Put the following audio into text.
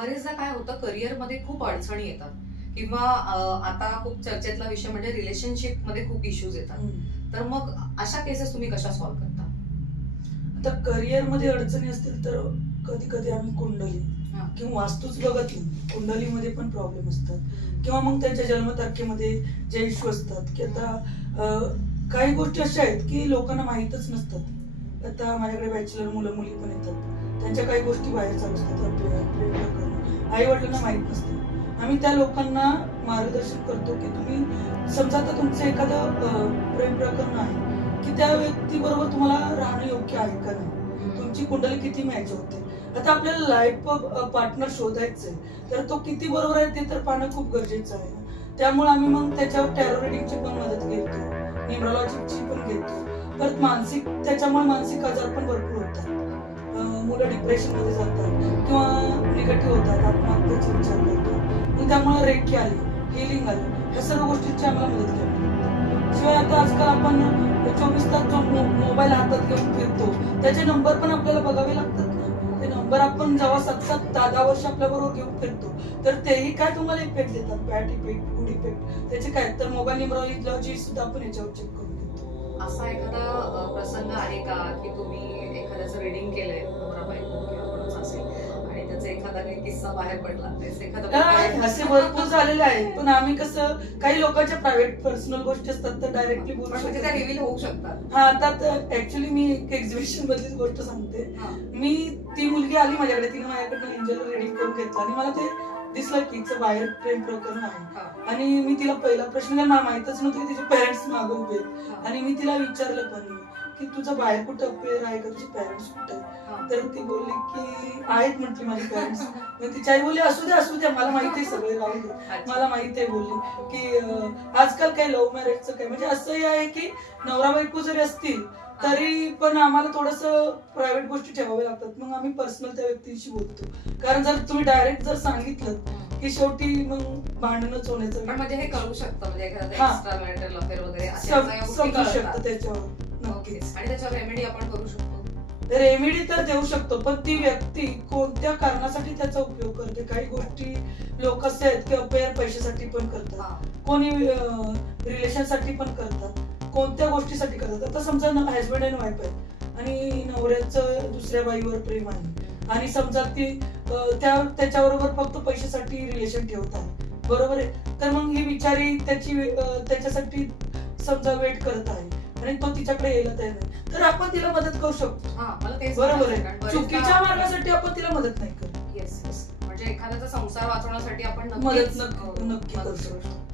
बरेचदा काय होतं करिअरमध्ये खूप अडचणी येतात किंवा आता खूप चर्चेतला विषय म्हणजे रिलेशनशिप मध्ये खूप इश्यूज येतात. तर मग अशा केसेस तुम्ही कशा सॉल्व्ह करता? आता करिअर मध्ये अडचणी असतील तर कधी कधी आम्ही कुंडली हा. किंवा वास्तूच बघत नाही, कुंडलीमध्ये पण प्रॉब्लेम असतात किंवा मग त्यांच्या जन्मतारखेमध्ये जे इश्यू असतात की आता काही गोष्टी अशा आहेत की लोकांना माहीतच नसतात. आता माझ्याकडे बॅचलर मुलं मुली पण येतात, त्यांच्या काही गोष्टी बाहेर चालू असतात, आई वडिलांना माहीत नसतं. आम्ही त्या लोकांना मार्गदर्शन करतो की तुम्ही समजा आता तुमचं एखादं प्रेम प्रकरण आहे की त्या व्यक्तीबरोबर तुम्हाला राहणं योग्य आहे का नाही, तुमची कुंडली किती मॅच होते. आता आपल्याला लाईफ पार्टनर शोधायचं आहे तर तो किती बरोबर आहे ते तर पाहणं खूप गरजेचं आहे. त्यामुळे आम्ही मग त्याच्यावर टॅरो रिडिंगची पण मदत घेतो, न्यूमरोलॉजीची पण घेतो. परत मानसिक, त्याच्यामुळे मानसिक आजार पण भरपूर होतात. मुलं डिप्रेशन मध्ये जातात किंवा निगेटिव्ह होतात, आत्महत्येचे विचार करतात. मग त्यामुळे रेकी आली, हिलिंग आली, ह्या सर्व गोष्टींची आम्हाला मदत घ्यावी. शिवाय आता आजकाल आपण 24 तास जो मोबाईल हातात घेऊन फिरतो त्याचे नंबर पण आपल्याला बघावे लागतात ना. ते नंबर आपण जेव्हा 7-7, 10-10 वर्ष आपल्या बरोबर घेऊन फिरतो तर तेही काय तुम्हाला इफेक्ट देतात, बॅड इफेक्ट, गुड इफेक्ट, त्याचे काय तर मोबाईल न्यूमरोलॉजी सुद्धा आपण याच्यावर चेक करून घेतो. असा एखादा प्रसंग आहे का की तुम्ही एखाद्याचं रीडिंग केलंय, नवरा बायको किंवा कोणाचं असेल आणि त्याचा एखादा काही किस्सा बाहेर पडला, असे भरपूर झालेले आहेत, पण आम्ही कसं काही लोकांच्या प्रायव्हेट पर्सनल गोष्टी असतात तर डायरेक्टली बोलू म्हणजे त्या रिव्हील होऊ शकतात. हा, आता ऍक्च्युली मी एक एक्झिबिशन मधलीच गोष्ट सांगते. मी ती मुलगी आली माझ्याकडे, तिने माझ्याकडे एंजल रीडिंग करून घेतलं आणि मला ते दिसलं की तिचं बाहेर प्रेम प्रकरण आहे. आणि मी तिला पहिला प्रश्न, मला माहितच नव्हतं की तिचे पेरेंट्स मागं उभे आहेत. आणि मी तिला विचारलं पण की तुझं बाहेर कुठं अफेअर आहे का, तुझे पेरेंट्स कुठे? तर ती बोलली की आहेत म्हटली माझे पेरेंट्स. तिची आई बोलली असू द्या मला माहिती आहे सगळे, राहू दे, मला माहिती आहे. बोलली की आजकाल काही लव्ह मॅरेजचं काय म्हणजे असंही आहे की नवरा बायको जरी असतील तरी पण आम्हाला थोडस प्रायव्हेट गोष्टी ठेवाव्या लागतात. मग आम्ही पर्सनल त्या व्यक्तीशी बोलतो, कारण जर तुम्ही डायरेक्ट जर सांगितलं की शेवटी मग भांडणच होण्याचं. पण म्हणजे हे कळू शकतं, म्हणजे एखादा एक्स्ट्रा मॅरिटल अफेअर वगैरे समजू शकतं त्याच्यावर. नक्कीच. आणि त्याच्यावर रेमेडी आपण करू शकतो. रेमेडी तर देऊ शकतो, पण ती व्यक्ती कोणत्या कारणासाठी त्याचा उपयोग करते. काही गोष्टी लोक असे आहेत की अफेअर पैशासाठी पण करतात, कोणी रिलेशन साठी पण करतात, कोणत्या गोष्टीसाठी करतात. आता समजा हजबंड अँड वाईफ आहे आणि नवऱ्याचं दुसऱ्या बाईवर प्रेम आहे आणि समजा ती त्याच्याबरोबर फक्त पैशासाठी रिलेशन ठेवत आहे, बरोबर आहे. तर मग ही बिचारी त्याच्यासाठी समजा वेट करत आहे आणि तो तिच्याकडे यायला तयार नाही, तर आपण तिला मदत करू शकतो. बरोबर आहे, चुकीच्या मार्गासाठी आपण तिला मदत नाही करू. येस, म्हणजे एखाद्याचा संसार वाचवण्यासाठी आपण मदत नक्की करू शकतो.